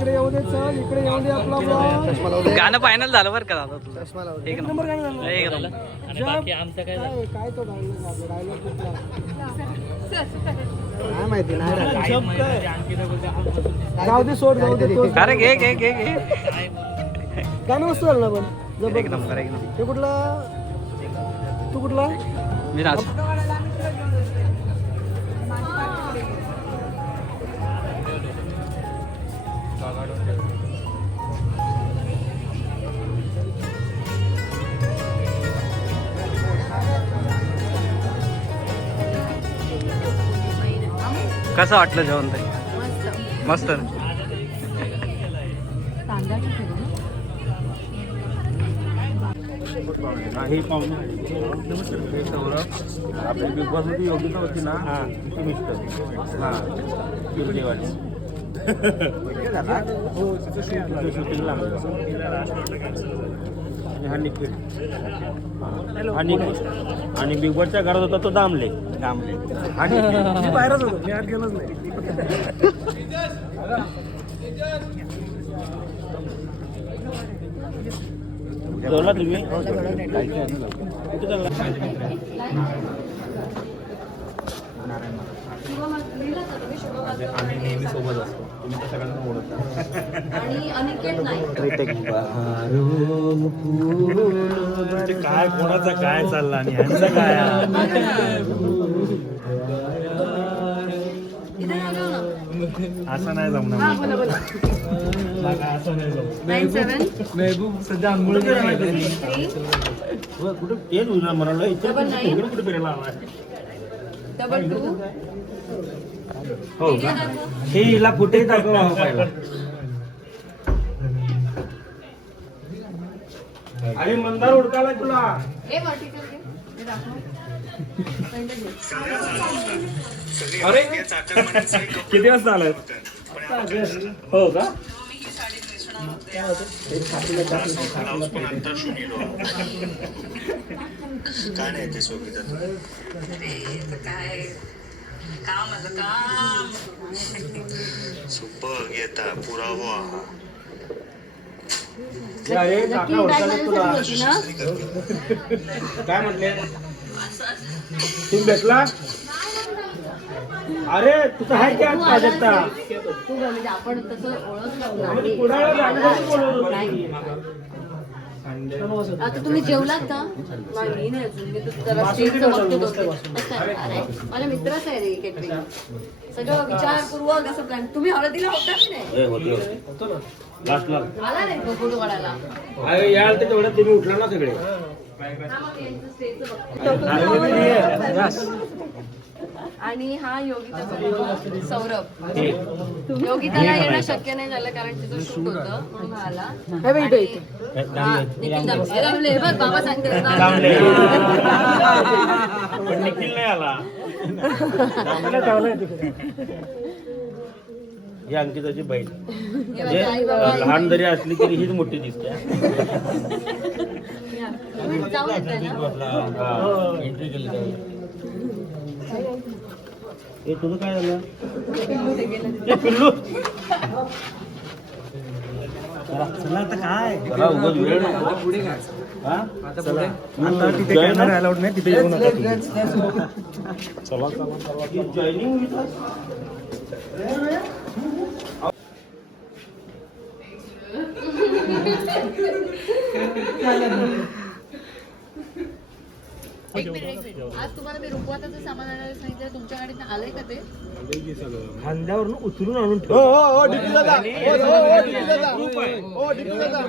इकडे येऊ दे चल इकडे येऊ दे आपला. गाणं फायनल झालं बरं का दादा तुझं चष्मा लावू दे. एक नंबर गाणं झालं. एक नंबर जब- काय काय तो डायलॉग आपला डायलॉग कुठला काय माहिती नाही राहिलं. जब काय? जाऊ दे सोड जाऊ दे तोच. अरे घे घे घे घे गाणं मस्त झालं ना पण एक जबरदस्त. नंबर एक नंबर कुठला तू कुठला मी नाच कसं वाटलं जेवण ते मस्त. ना? हे पाहुणे हे सौरभ आपली बिग बॉसमध्ये योग्यता होती ना हा. ती मिस्टर हा. हो शूटिंग लागलं. आणि हा निखिल. हा निखिल. आणि बिग बॉसच्या घरात होता तो दामले. दामले. हा निखिल. मी बाहेरच होतो. मी आत गेलोच नाही. जेवला तुम्ही. कुठे चालला? आम्ही नेहमी सोबत असतो. तुम्ही तर सगळ्यांना ओळखता. आणि अनिकेत नाही म्हणजे काय कोणाचा काय चालला आणि ह्यांचं काय? असं नाही जमणार. असं नाही जमणार. नाईन सेवन महबूब सध्या आंघोळ थ्री कुठं? तेच. इकडे कुठे फिरायला आलाय? डबल टू हो का? हे हिला कुठेही दाखवा पहिला. अरे मंदार उडकाला तुला. हे. अरे किती वाजता आलाय? हो का? काय कामाचं काम अरे काम नक्की काम bag तुला माझ्यासाठी काय म्हटले? तुम्ही भेटला अरे तुझं आहे की आज प्राजक्ता तू म्हणजे आपण तसं ओळखलं आम्ही नाही. कुणाला जाण्यासाठी बोलवत होतो. नाही. आता तुम्ही जेवलात का? नाही नाही अजून. मी तर जरा स्टेजचं बघते बघते मस्त आहे. अरे. माझ्या मित्राचं आहे रे सगळं विचारपूर्वक असं प्लॅन. तुम्ही हळदीला होता की नाही होते होते. लास्टला आला अरे तेवढ्यात तुम्ही उठला ना सगळे. हा, मग मी यांचं स्टेजचं बघते. आणि हा योगिताचा मुलगा सौरभ. योगिताला येणं शक्य नाही झालं कारण तिचं शूट होतं म्हणून हा आला आणि- निखिल दामले. दामले, बघ बाबा सांगते ना. दामले. पण निखिल नाही आला. ही अंकिताची बहीण. म्हणजे लहान जरी असली तरी हीच मोठी दिसते. तुम्ही जाऊन येताय ना. एंट्री केली त्यावेळी. ए तुझं काय झालं? पिल्लू. चला आता काय? चला उगाच वेळ नको. हा? चला. आता तिथे कॅमेरा अलाउड नाही तिथे येऊ नका तुम्ही. चला चला चला. जॉईनिंग विथ एक मिनिट एक मिनिट आज तुम्हाला मी रुपवाताचं सामान आणायला सांगितलं तुमच्या गाडीत आलंय का ते? खांद्यावरून उचलून आणून ठेव. डिपी दादा. डिपी दादा. डिपी दादा.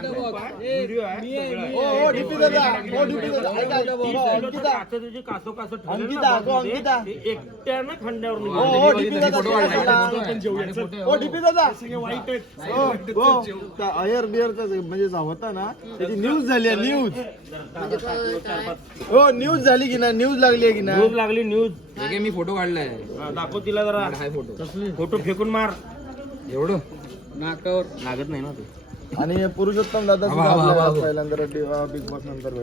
व्हिडिओ आहे. डिपी दादा. डिपी दादा. ऐका ऐका अंकिता. कासो कासो अंकिता, अगं, अंकिता. एकट्यानं खांद्यावर डिपी दादा डिपी दादा. त्या अयर बिअरचा म्हणजे जा होता ना त्याची न्यूज झाली आहे न्यूज म्हणजे हो न्यूज झाली की ना न्यूज लागली आहे की ना? न्यूज लागली न्यूज. मी फोटो काढलाय. दाखव तिला जरा. हाय फोटो. फोटो फेकून मार. एवढं? नाकावर. लागत नाही ना ते. आणि पुरुषोत्तम दादा सुद्धा आपल्याला आज पहिल्यांदा बिग बॉस नंतर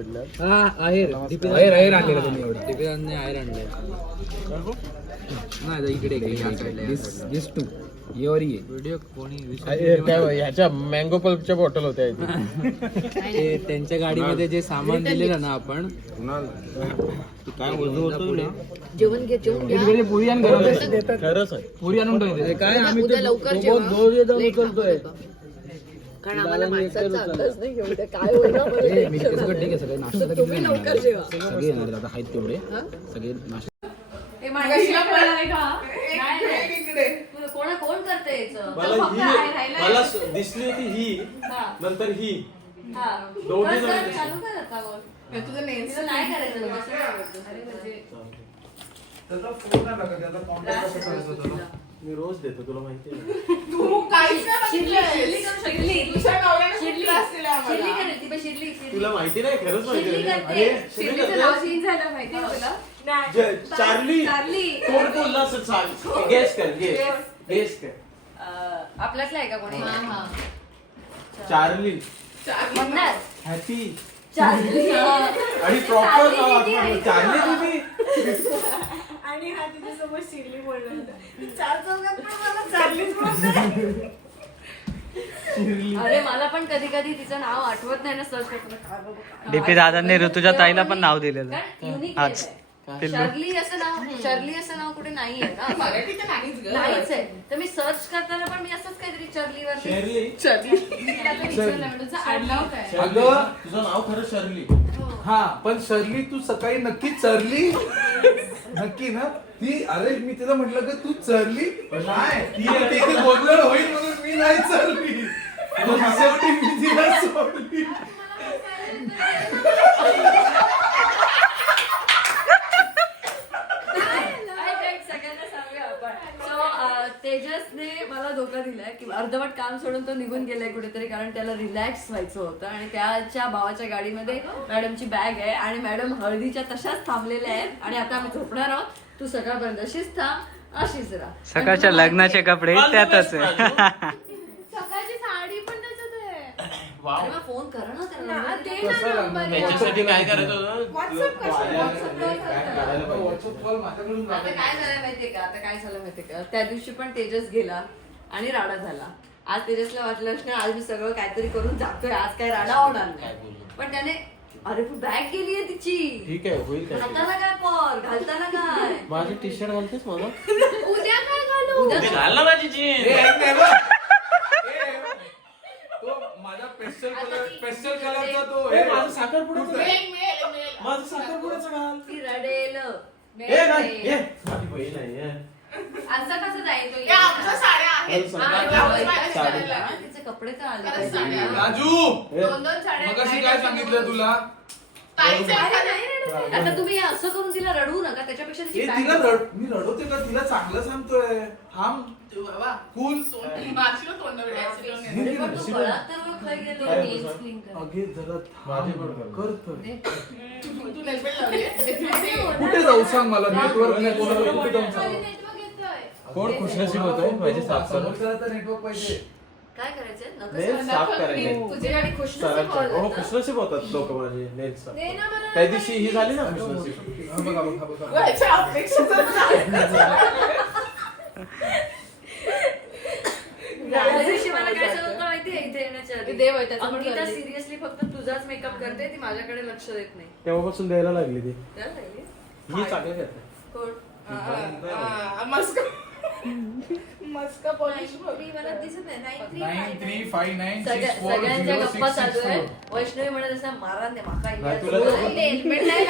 भेटले ह्याच्या मँगो पल्पच्या बॉटल होत्या त्यांच्या गाडीमध्ये जे सामान दिलेलं ना आपण काय जेवण घे जेवण घ्या पुरी आणि गरम खरंच आहे. पुरी आणून ठेवते काय. कारण आम्हाला माणसाचा अंदाज नाही होईल आहे सगळे नाश्ता तर तुम्ही लवकर जेवा. सगळे येणार आता आहेत तेवढे. सगळे नाश्ता हे नाही? नाही, नाही. तू कोण करते याचं? तो फक्त. मला स- दिसली होती ही हा, नंतर ही हा. दोघी बस जण कर, तसे. चालू कर आता बोल. तुझं नाही करायचं ना, कसं करायचं? अरे म्हणजे मी रोज देतो तुला माहिती आहे शिरली, शिरली करू शकते. शिरली. शिरली. शिरली करेल, ती पण शिरली, शिरली. तुला माहिती नाही खरंच माहिती शिरली नाही करते. अरे, शिरली शिरलीचं करते. नाव change झालं माहिती आहे तुला? ज- चार्ली चार्ली. कोण बोलला असं चार्ली गेस कर गेस अं, आपल्यातला आहे का कोणी? चार्ली. म्हणणार हॅपी. चार्ली. आणि प्रॉपर नाव चार्ली तुम्ही आणि हा शिरली बोलला होता. चार चौघात पण मला चार्लीच बोलतोय अरे मला पण कधी कधी तिचं नाव आठवत नाही ना सर्च काय? डीपी दादांनी ऋतुजा ताईला पण नाव दिलेलं. आज. शर्ली असं नाव शर्ली असं नाव कुठे नाहीये ना? नाहीच आहे. तर मी सर्च करताना पण मी असंच काहीतरी चर्ली शेरली. अगं तुझं नाव खरं शर्ली. हा. पण शर्ली तू सकाळी नक्की चरली? नक्की ना? ती अरे मी तिला म्हटलं की तू चरली? नाही ती बोलणं होईल म्हणून मी नाही चरली. शेवटी मी तिला सोडली ऐक, ऐक, सगळ्यांना सांगूया आपण. So, अं, तेजसने मला धोका दिलाय की अर्धवट काम सोडून तो निघून गेलाय कुठेतरी कारण त्याला रिलॅक्स व्हायचं होतं आणि त्याच्या भावाच्या गाडीमध्ये मॅडमची बॅग आहे आणि मॅडम हळदीच्या तशाच थांबलेल्या आहेत आणि आता आम्ही झोपणार आहोत. तू सकाळपर्यंत अशीच थांब अशीच राहा. सकाळच्या लग्नाचे कपडे त्यातच आहे. सकाळची साडी पण अरे मग फोन कर ना दे. त्याच्यासाठी काय होतं? कशाला? नाही करता. आता काय झालं माहितीये का? आता काय झालं माहितीये का? त्या दिवशी पण तेजस गेला. आणि राडा झाला. आज तेजसला वाटलं असणार आज मी सगळं काहीतरी करून जातोय आज काय राडा होणार नाही. पण त्याने अरे तू बॅग गेलीये तिची. ठीक आहे होईल काय घालताना काय पर? घालताना काय? माझी टी शर्ट घालतेस मला? उद्या काय घालू? उद्या घाल माझी जीन्स ए, ऐक ना गं. ए, तो माझा पेस्टल कलर पेस्टल कलरचा तो ए, हे माझं साखरपुड्याचं? घाल. माझं साखरपुड्याचं घाल ती रडेल. ए नाही ए. माझी बहीण आहे ए. असं कसं जायचं या आमच्या साड्या आहेत हा. तिचे कपडे तर आले खरंच पाहिजे. साड्या. राजू ए, दोन दोन साड्या मगाशी आहेत. काय सांगितलं तुला ताईचं अरे. आता तुम्ही असं करून तिला रडवू नका त्याच्यापेक्षा तिची bag तिला बघा. रड मी रडवते का तिला चांगलं सांगतोय तू बाबा, कूल सोड. मारशील हो तोंडावर यायचं करून घे. अरे पण तू कळत तर मग खाली गेलो. काय Nails बोलतो? clean कर. अगे जरा माझी थांब पण कर. कर तर तू- तू नेलपेंट लावली आहे? कुठे जाऊ सांग मला नेटवर्क नाही कोणाला कुठे जाऊन सांग कोण खुशनसीब होतोय माझी साफ करून नेटवर्क पाहिजे काय सांगू. साफ करायचे तुझी सरांच्या हो खुशनसीब होतात लोक माझे नेल साफ दे ना मला त्या दिवशी ही झाली ना खुशनसीब हा बघा बघा. त्या दिवशी मला काय झालं होतं माहितीये इथे येण्याच्या आधी? त्याचं पण अंकिता. सिरियसली फक्त तुझाच मेकअप करते ती माझ्याकडे लक्ष देत नाही. तेव्हापासून द्यायला लागली ती. काय झाली? ही चांगली करते. कोण? हा, मस्का मस्का पॉलिश बघ. मला दिसत नाही. Nine nine three five nine सगळ्या- सिक्स फोर सगळ्यांच्या गप्पा चालू आहे वैष्णवी म्हणत असं मारा माका. हेल्मेट नाही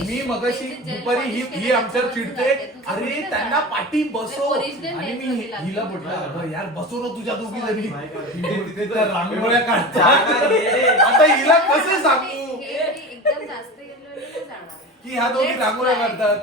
मी मगाशी दुपारी ही ही आमच्यावर चिडते. अरे त्यांना पाठी Original आणि मी. हिला म्हटलं "अगं यार बसव ना तुझ्या दोघी जणी. तिथे तिथे तर रांगोळ्या काढतात. आता हिला कसं सांगू? एकदम जास्त की ह्या दोघी रांगोळ्या काय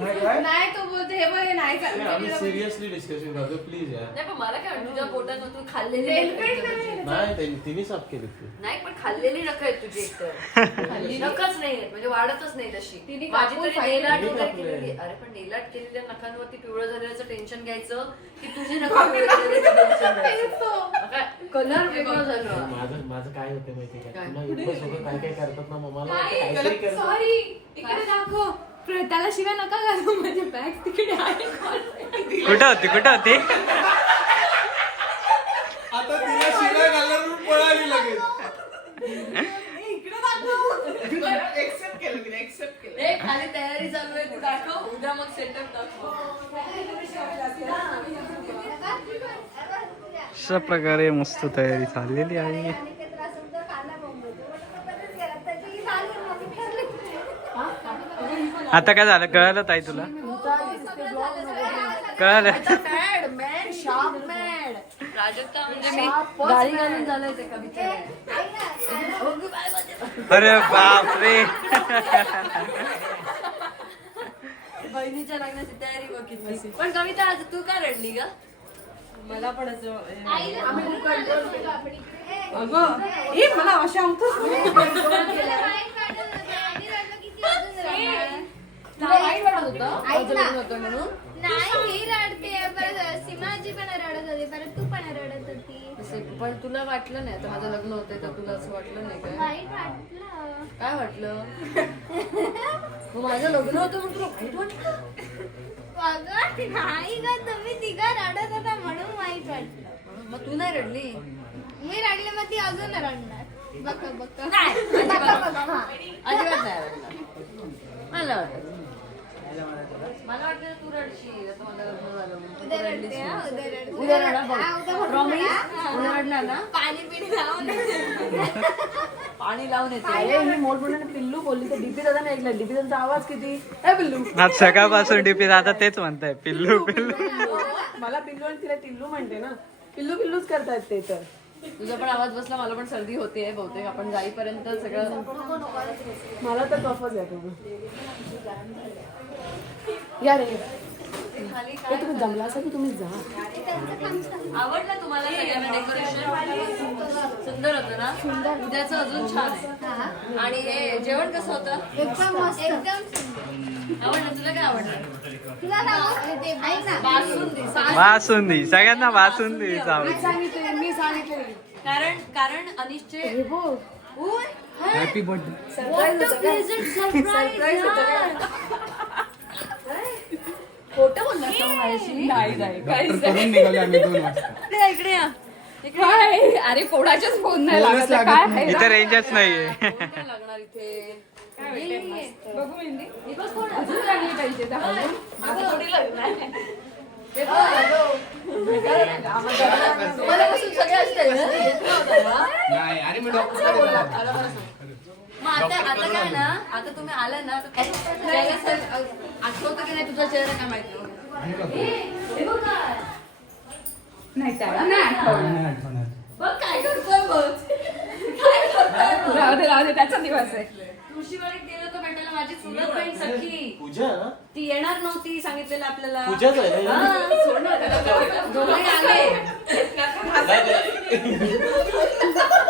नाही तो बोलते हे बघ हे नाही आम्ही चालणार सिरियसली डिस्कशन करतो प्लीज यार. नाही पण मला काय वाटतं तुझ्या पोटात तू खाल्लेली Helmet नखं आहेत नाही. तुझी. नाही त्यांनी- तिने साफ केली ती. नाही पण खाल्लेली नख आहेत तुझी एकतर खाल्ली नखच नाही आहेत, म्हणजे वाढतच नाही तशी. तिने माझी कापून तरी नेलाट केलेली. अरे पण नेलाट केलेल्या नखांवरती पिवळं झालेल्याचं टेन्शन घ्यायचं की तुझे नख पिवळे घ्यायचं. कलर वेगळं झालं. माझं माझं काय होतं माहितीये काय? का तुला एवढं सगळं काय काय करतात ना मग मला वाटतं काहीतरी कर सॉरी इकडे दाखव. प्रताला शिवाय नका घालू माझी बॅग तिकडे आहे कुठं होती कुठं होती? आता तिला शिवाय घालून पळाली लगेच. इकडे दाखव. एक्सेप्ट केलं तिने एक्सेप्ट केलं. ए खाली तयारी चालू आहे तू दाखव. उद्या मग सेटअप दाखव. अशा प्रकारे मस्त तयारी चाललेली आहे. आता काय झालं? कळालं ताई तुला? कळालं. Mad mad. Sharp mad. Prajakta म्हणजे अरे बापरे. बहिणीच्या लग्नाची तयारी बघ किती पण कविता आज तू का रडली ग? मला पण असं अगं ए मला अशा होतं? होतं म्हणून? नाही मी रडते परत सीमाजी पण रडत होती परत तू पण रडत होती. तसे- पण तुला वाटलं नाही आता माझं लग्न होतंय तर तुला असं वाटलं नाही काय? वाईट वाटलं. काय वाटलं? मग माझं लग्न होतं म्हणून तुला वाईट वाटलं? अगं नाही ग तुम्ही तिघा रडत होता म्हणून वाईट वाटलं. मग तू नाही रडली? मी रडले मग ती अजून रडणार. बघ बघ अजिबात. नाही रडणार. मला वाटत मला वाटतं तू रडशील आता माझं लग्न झालं म्हणून. तू उद्या रडलीस रडते नाही. हा, उद्या रडते. उद्या रडा बघ. हा, उद्या भरपूर Promise? रडा. उद्या रडणार ना? पाणी पिणी लावून. पाणी लावून येते. अरे मी मोठमोठ्याने पिल्लू बोलली तर डीपी दादा नाही ऐकलं. डीपी दादाचा आवाज किती? ए पिल्लू. आज सकाळपासून डीपी आता तेच म्हणताय. पिल्लू पिल्लू मला पिल्लू आणि तिला टिल्लू म्हणते ना. पिल्लू पिल्लूच करतायत ते तर. तुझा पण आवाज बसला मला पण सर्दी होते बहुतेक. आपण जाईपर्यंत सगळं मला तर कफच आहे तुम्ही या रे. खाली तुम्ही जमला असं की तुम्ही जा. आवडलं तुम्हाला सगळ्यांना डेकोरेशन सुंदर होतं ना? उद्याचं अजून छान आहे. आणि हे जेवण कसं होतं? एकदम मस्त. एकदम सुंदर. आवडलं? तुला काय आवडलं? तुला बासुंदी. सगळ्यांना बासुंदी सांगितले मी सांगितले. कारण कारण अनिशचे हॅपी बर्थडे यार. खोटं बोललास का माझ्याशी? नाही नाही काहीच डॉक्टर करून निघाले आम्ही दोन वाजता इकडे या, इकडे या. इकडे या. काय अरे कोणाच्याच फोन नाही लागत आहे. काय आहे? इथे रेंजच नाहीये फोन नाही लागणार इथे ये, ये, ये. बघू मेहंदी बस कोण आहे? अजून लागली पाहिजे दहा. माझं थोडी लग्न आहे. ते बघ, अगं. तुम्हाला बसून सगळे असते ना? येत नव्हतं ना? नाही अरे मी डॉक्टर. मग आता आता काय ना आता तुम्ही आला ना तर त्याला सर आठवतं की नाही तुझा चेहरा काय माहिती. हे. नाही त्याला नाही आठवलं. बघ काय करतोय बघ काय करतोय बघ. राहू दे राहू दे त्याचा दिवस आहे गेलो भेटायला माझी चुलत बहीण सखी पूजा ना ती येणार नव्हती सांगितलेलं आपल्याला पूजाच आहे ना? हा, सोड ना त्याला. दोघंही आले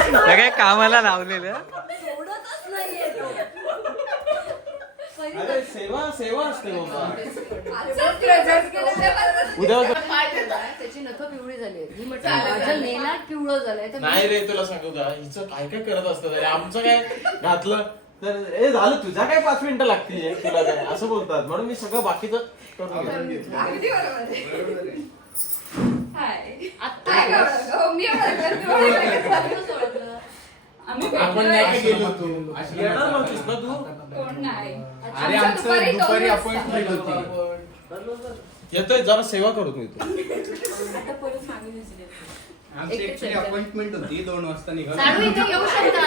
सगळे कामाला लावलेलं? सोडतच नाहीये तो. पहिली अरे सेवा सेवा असते बाबा. उद्या उद्या त्याची नख पिवळी झाली ही म्हटलं माझं नेलाट पिवळं झालंय. तर नाही रे तुला सांगू का? हिचं काय काय करत असतं अरे आमचं काय? घातलं. तर हे झालं तुझ्या काय पाच मिनिटं लागतील? तुला काय? असं बोलतात. म्हणून मी सगळं बाकीचं करून घेतो. आपण नाही का गेलो तू अशी येणार नव्हतीस ना तू? कोण नाही. अरे आमचं दुपारी अपॉइंटमेंट होती. येतोय जरा सेवा करू मी तू आमची ऍक्च्युली अपॉइंटमेंट होती दोन वाजता निघालो. साडू इथे येऊ शकता.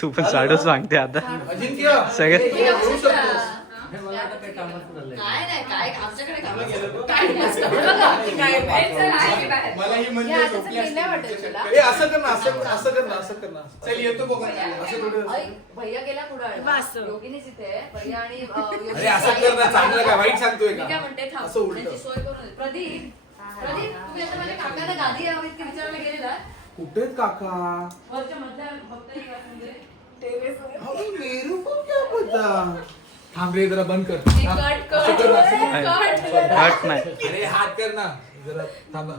तू पण साडूच मागते आता. अजिंक्य सगळे इथे येऊ शकता. मला आता काही कामच झालंय काय नाही काय आमच्याकडे काम काय नसतं. बघा, काय बाहेर. मला ही म्हणजे झोपली असती. ए असं कर ना असं असं कर ना असं कर ना. चल येतो बघा. असं थोडं ऐक, भैया गेला पुढे योगिनीच इथे आहे. भैया आणि अ, योगिनी अरे असं कर ना चांगलं काय वाईट सांगतोय मी काय का म्हणते थांब. असं उलटं. त्यांची सोय करून दे. प्रदीप प्रदीप तुम्ही आता माझ्या काकाला गादी हवी की विचारायला गेलेला? कुठे आहेत काका? वरच्या मधल्या थांब रे जरा बंद कर. कट थांब. कट असं कर ना, असं कर. हट नाही. अरे हात कर ना. जरा थांब ना.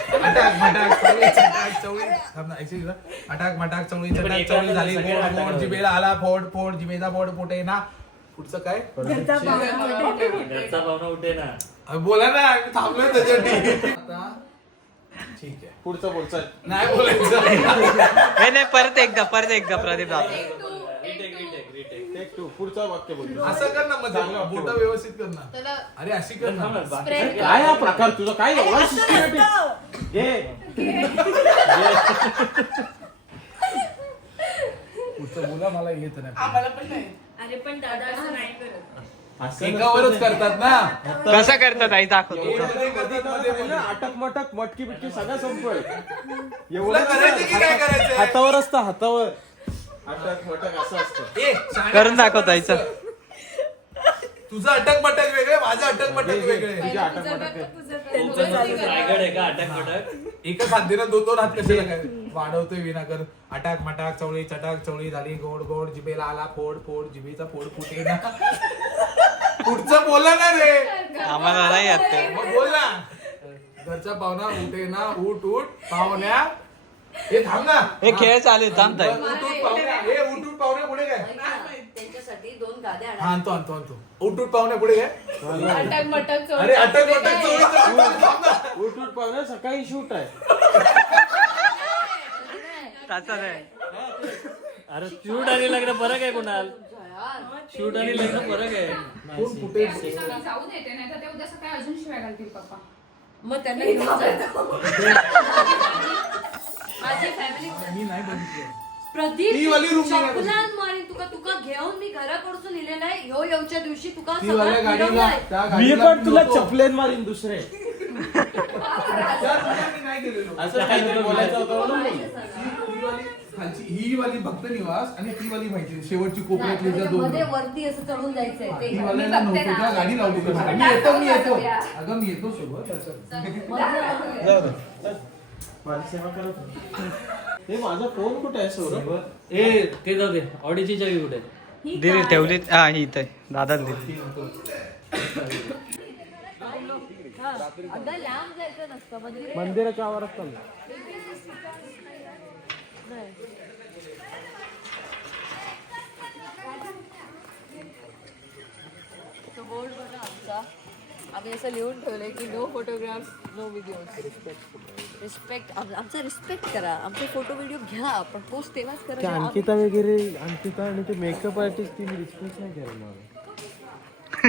अटाक मटाक चवळी चटाक चवळी. थांब ना ऐकशील का? अटाक मटाक चवळी चटाक चवळी झाली. फोड फोड जिबेला आला फोड फोड जिबेचा फोड पोटे ना. पुढचं काय? घरचा पाहुणा अरे बोला ना मी थांबलोय त्याच्यासाठी. आता ठीक आहे. पुढचं पुढचं नाही बोलायचं. नाही नाही परत एकदा परत एकदा प्रदीप दादा. पुढचं वाक्य बोल. असं कर ना चांगलं बोट. व्यवस्थित कर ना. त्याला अरे अशी कर ना. काय हा प्रकार? तुझा काय एवढा systematic? पुढचं बोला मला येत नाही. अरे पण दादा असं नाही करत. असं एकावरच नसतं. करतात ना. कसं करतात आई दाखवतो मध्ये मध्ये मध्ये मध्ये. अटक मटक मटकी बिटकी सगळं संपल. तुला करायचं की काय करायचंय? हातावर असतं हातावर. अटक मटक असं असतं. ए, करून दाखव ताईचं. तुझं अटक मटक वेगळे माझं अटक मटक वेगळे. तुझी अटक मटक एकच हात दिला दोन दोन हात कशाला काय? वाढवतोय विनाकर अटाक मटाक चवळी चटाक चवळी झाली गोड गोड जिबेला आला फोड फोड जिबेचा फोड फुटे ना पुढचं बोला ना रे. आम्हाला नाही येत ते. मग बोल ना. घरचा पाहुणा उठे ना उठ उठ. पाहुण्या हे थांब ना. हे खेळ चालू आहे, थांब ताई उठ उठ पाहुण्या हे उठ उठ पाहुण्या पुढे काय त्यांच्यासाठी दोन गाद्या हा आणतो आणतो आणतो. उठ उठ पाहुण्या पुढे काय अटक मटक अरे अटक मटक चवळी चटक थांब ना. उठ उठ पाहुणे सकाळी शूट आहे. नाही अरे शूट आणि लग्न फरक आहे कुणाल? शूट आणि लग्न फरक आहे. कोण कुठे? जाऊ देते नाही तर ते उद्या सकाळी अजून शिवाय घालतील पप्पा. मग त्यांना घेऊन जायचं माझी फॅमिली मी नाही बघितलं. प्रदीप ती वाली room नाही चपलान मारीन तुका तुका घेऊन मी घराकडून लिहिलेलं आहे. ह्यो येऊच्या दिवशी तुका ती वाल्या सगळं गाडीला फिरवलंय. त्या मी गाडीला पण तुला नको. चपलेन मारीन दुसरे. त्या room मी नाही गेलेलो. असं काहीतरी बोलायचं होतं म्हणून बोललो. ही वाली खालची ही वाली भक्त निवास आणि ती वाली माहिती शेवटची कोपऱ्यातली ज्या दोन मध्ये वरती असं चढून जायचंय. ते ती वाल्याला नव्हतं. त्या गाडी लावली? मी येतो मी येतो. अगं मी येतो सोबत. माझी सेवा करत होती. माझा फोन कुठे आहे सौरभ? ए ते जाऊ दे. ऑडीची चावी कुठे आहे? दिली ठेवली. हा ही इथे दादा दिली अगं लांब जायचं नसतं. मंदिर मंदिराच्या आवारात चाललं तो बोर्ड बघा आमचा. आम्ही असं लिहून ठेवलंय की no photograph no video respect आमचा रिस्पेक्ट करा. आमचे फोटो व्हिडिओ घ्या. पण पोस्ट तेव्हाच करा ते जेव्हा आम्ही- अंकिता वगैरे अंकिता आणि ते मेकअप आर्टिस्ट ती रिस्पेक्ट नाही करणार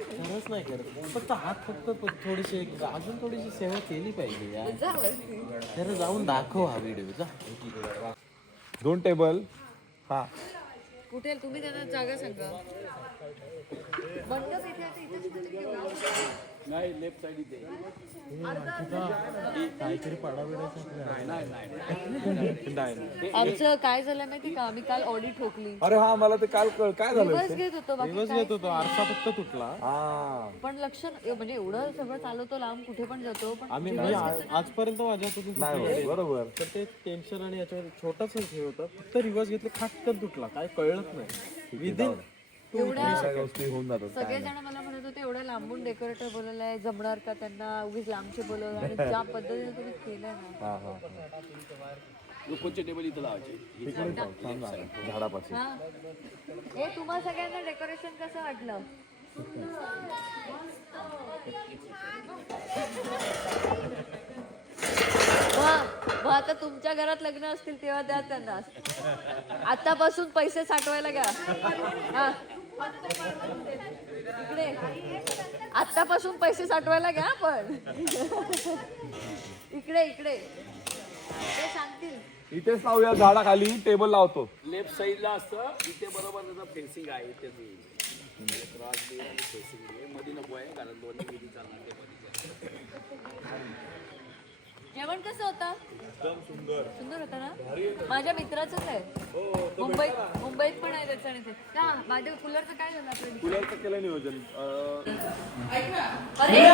खरंच नाही करत फक्त हात फक्त थोडीशी एक- अजून थोडीशी सेवा केली पाहिजे यार जाऊन दाखव हा व्हिडिओ जा. दोन टेबल हा. कुठे तुम्ही त्यांना जागा सांगा. बंद इथे आता ठेवला? काहीतरी पाडाबिडायचं आमचं काय झालं माहिती का? आम्ही काल ऑडी ठोकली. अरे हा मला ते काल कळ काय झालं दिवस घेत होतो बाकी दिवस काय घेत होतो आरसा फक्त तुटला. हा. पण लक्ष न- म्हणजे एवढं सगळं चालवतो लांब कुठे पण जातो पण आम्ही मी आ- आजपर्यंत माझ्या हातातून नाही. बरोबर. तर ते टेन्शन आणि याच्यावर छोटाच हे होतं फक्त रिवर्स घेतलं खाटकन तुटला काय कळलंच नाही. विदिन एवढ्या सगळ्या गोष्टी होऊन जातात सगळेजण मला म्हणत होते एवढं लांबून डेकोरेटर बोलवलंय जमणार का त्यांना? उगीच लांबचे बोलवलं आणि ज्या पद्धतीने तुम्ही केलंय ना. हा हा तिकडे जाऊ, थांब ना, झाडापाशी. हा हे तुम्हा सगळ्यांना डेकोरेशन कसं वाटलं? मग मग आता तुमच्या घरात लग्न असतील तेव्हा द्या त्यांना. आतापासून पैसे साठवायला घ्या. हा. इकडे. आतापासून पैसे साठवायला घ्या पण. इकडे इकडे. ते सांगतील. इथेच लावूया झाडाखाली टेबल लावतो. लेफ्ट साईडला असतं इथे बरोबर त्याचं फेसिंग आहे इथे फेसिंगमध्ये नको आहे कारण दोन्ही विधी चालणार जेवण कसं होतं? सुंदर. सुंदर होतं ना? माझ्या मित्राचंच आहे. मुंबईत मुंबईत पण आहे त्याचं आणि ते. का माझ्या कूलरचं काय झालं फुलाचं केलं नियोजन. अं, अरे!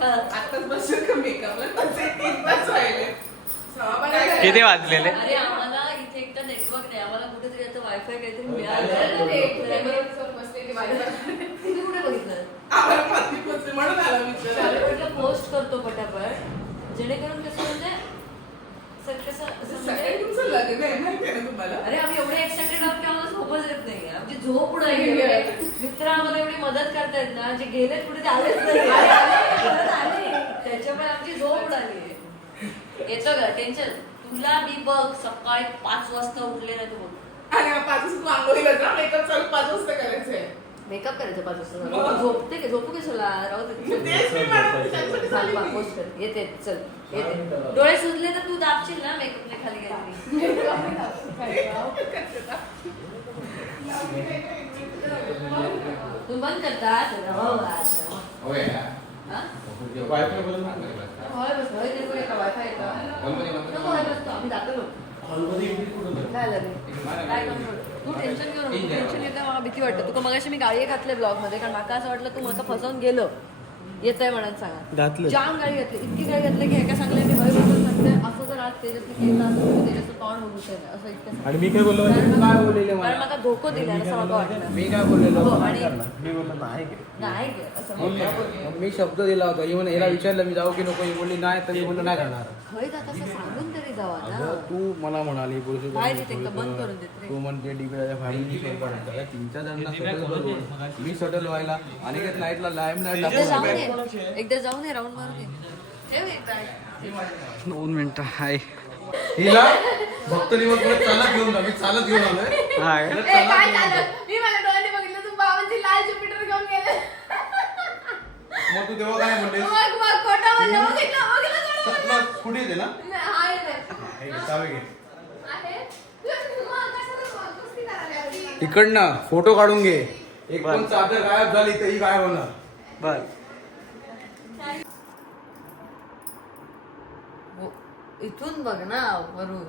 आताच बसून का मेकअपला तीन तास राहिले किती वाजलेले? अरे आम्हाला इथे एकदा नेटवर्क नाही. आम्हाला कुठेतरी आता वायफाय तुम्ही कुठे बघितलं म्हणून आला विचार पोस्ट करतो पटापट. जेणेकरून कसं म्हणजे अरे आम्ही एवढे एक्साइटेड आहोत की आम्हाला झोपच येत नाही. आमची झोप उडाली. मित्र आम्हाला एवढी मदत करतायत ना जे गेले कुठे ते आलेच नाही. त्याच्यामुळे आमची झोप उडाली. येतो का टेन्शन तुला मी बघ सकाळी पाच वाजता उठले ना तू बघ. पाच वाजता मेकअप चालू पाच वाजता करायचंय. मेकअप करायचं पाच वाजता. तू झोपते का? झोपू कशाला राहू दे. बा, कर. येते चल येते. डोळे सुजले तर तू दाबशील ना मेकअपने खाली गेली तू बंद करतात हो, अच्छा. हा? वायफाय बंद का wifi येतं? आम्ही जातो? काय झालं? तू टेन्शन घेऊ नको टेन्शन घेतलं मला भीती वाटते. तुका मगाशी मी गाळी घातले ब्लॉगमध्ये कारण मला असं वाटलं तू मला फसवून गेलो. येत आहे म्हणत सांगा. घातलं. जाम गाडी घातली. इतकी गाडी घातली की एका सांगल्या मी हय बसून सांगते असं जर आज तेजसने केलं असतं तर तेजसचं तोंड होऊ शकत असं इतकं सांगते. आणि मी काय बोललो मला- कारण मला धोको दिला असं मला वाटलं मी काय बोललेलो हो, आणि मी बोललो नाही की. नाही गे, असं मला बोलले. मग मी शब्द दिला होता. ही म्हणे याला विचारलं मी जाऊ की नको? ही बोलली नाही तर मी बोललो नाही जाणार होय का? तसं सांगून तरी जावा ना. तू मला म्हणाली पुरुष काय रे ते बंद करून देत रे. तू म्हणते फॅमिली तीन चार जणांना settle करून मी सटल व्हायला आणि नाईटला लाईम एकदा नाईट जाऊन ये. एकदा जाऊन ये राऊंड मारून ये. ठेव एक bag. दोन मिनिटं हाय. हिला भक्त निवड चालत घेऊन जा मी चालत घेऊन आलोय. हाय. ए, काय झालं मी मला डोळ्याने बघितलं तू बाबांची लाल ज्युपिटर घेऊन गेले. मग तू तेव्हा काय म्हणतेस? मग मग खोटं बोललं. बघितलं बघितलं थोडं तुला स्कूटी येते ना. हे घे, चावी घे. आहे? तू मग कशाला कुस्ती करायला लागली? इकडनं फोटो काढून घे. एक पण चादर गायब झाली तर ही गायब होणार. बर हो, इथून बघ ना वरून.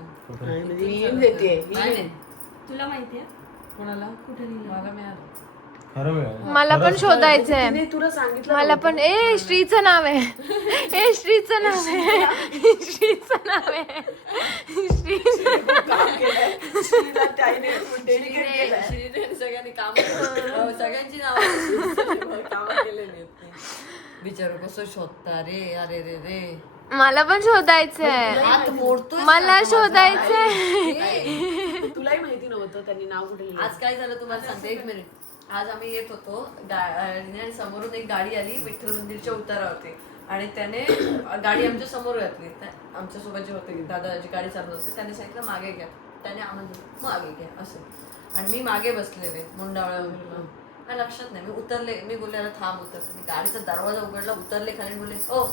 देते नाही. तुला माहितीये कोणाला? कुठे मला मिळालं. खरं मला पण शोधायचंय. तिने तुला सांगितलं मला पण ए श्रीचं नाव आहे. ए श्रीचं नाव आहे. श्रीचं नाव आहे. श्री श्रीला ताईने डेडिकेट केलं श्रीने सगळ्यांनी काम सगळ्यांची नाव. काम केलेली आहेत. बिचारो कसं शोधता रे? अरे रे रे. मला पण शोधायचंय. हात मोडतोय मला शोधायचंय. तुलाही माहिती नव्हतं त्यांनी नाव कुठे लिहिलं? आज काय झालं तुम्हाला सांगते एक मिनिट आज आम्ही येत होतो आणि समोरून एक गाडी आली विठ्ठल मंदिरच्या उतारावरती. आणि त्याने गाडी आमच्यासमोर घातली. आमच्यासोबत जे होते दादा जी गाडी चालवत होते. त्याने सांगितलं मागे घ्या. त्याने आम्हाला मागे घ्या असं. आणि मी मागे बसलेले मुंडावळ्या लक्षात नाही मी उतरले मी बोलले "अरे थांब उतरते. मी गाडीचा दरवाजा उघडला उतरले खाली बोलले ओ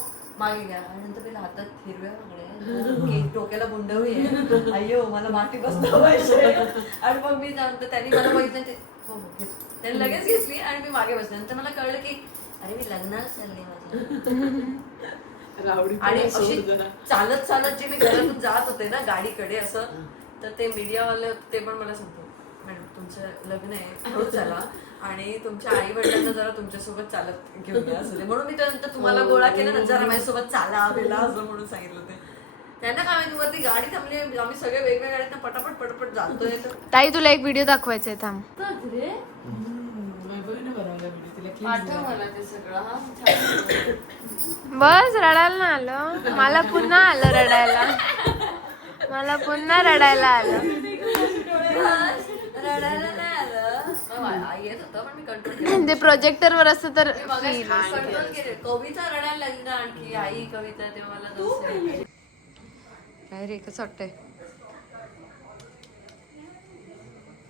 मागे घ्या आणि नंतर मी हातात हिरव्या केस, डोक्याला मुंडवली आहे अय्यो मला माती बसतो आणि मग मी जाऊन त्यांनी मला बघितलं ते हो हो. त्यांनी लगेच घेतली आणि मी मागे बसले. नंतर मला कळलं की अरे मी लग्नाला चालले माझ्या. आणि अशी. चालत चालत जे मी घरातून जात होते ना गाडीकडे असं तर ते मीडियावाले ते पण मला सांगतो तुमचं लग्न आहे हळू चला. आणि तुमच्या आई वडिलांना जरा तुमच्यासोबत चालत घेऊन या असं. ते. म्हणून मी त्यानंतर तुम्हाला गोळा केलं ना जरा माझ्यासोबत चाला बिला असं म्हणून सांगितलं ते. त्यांना काय माहिती वरती गाडी थांबली आम्ही सगळे वेगवेगळ्या गाडीत पटापट पटापट जातोय. तर ताई तुला एक व्हिडिओ दाखवायचा आहे थांब रे. वैभवीने बनवला video, तिला clips आठव मला ते सगळं हा छान. बस रडायला ना आलं. मला पुन्हा आलं रडायला. मला पुन्हा रडायला आलं. रडायला नाही आलं मग येत होतं पण मी कंट्रोल ते प्रोजेक्टर वर असतं तर कंट्रोल केले कविता रडायला लागली ना आणखी. आई कविता तेव्हा मला नसेल. काय रे कसं वाटतंय?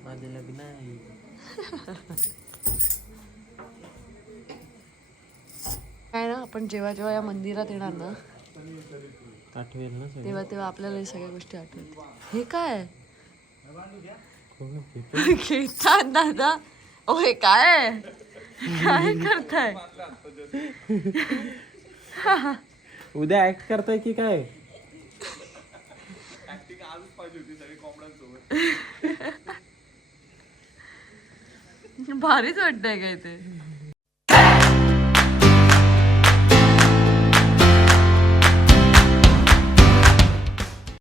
माझं लग्न आहे. काय ना आपण जेव्हा जेव्हा या मंदिरात येणार ना आठवेल ना सगळं. तेव्हा तेव्हा आपल्याला या सगळ्या गोष्टी आठवत हे काय? घेतात दादा. काय? काय करताय? उद्या ऍक्ट करताय की काय? भारीच वाटतंय काय ते.